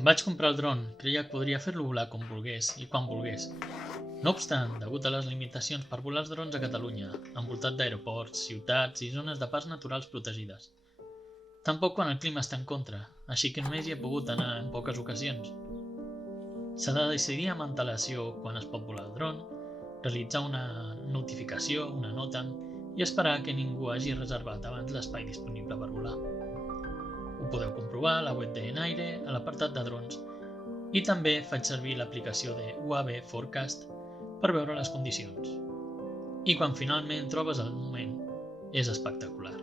Quan vaig comprar el dron, creia que podria fer-lo volar com volgués i quan volgués. No obstant, degut a les limitacions per volar els drons a Catalunya, envoltat d'aeroports, ciutats i zones de parcs naturals protegides. Tampoc quan el clima està en contra, així que només hi he pogut anar en poques ocasions. S'ha de decidir amb antelació quan es pot volar el dron, realitzar una notificació, una nota, i esperar que ningú hagi reservat abans l'espai disponible per volar. Ho podeu comprovar a la web d'Enaire, a l'apartat de drons, i també faig servir l'aplicació de UAV Forecast per veure les condicions. I quan finalment trobes el moment, és espectacular.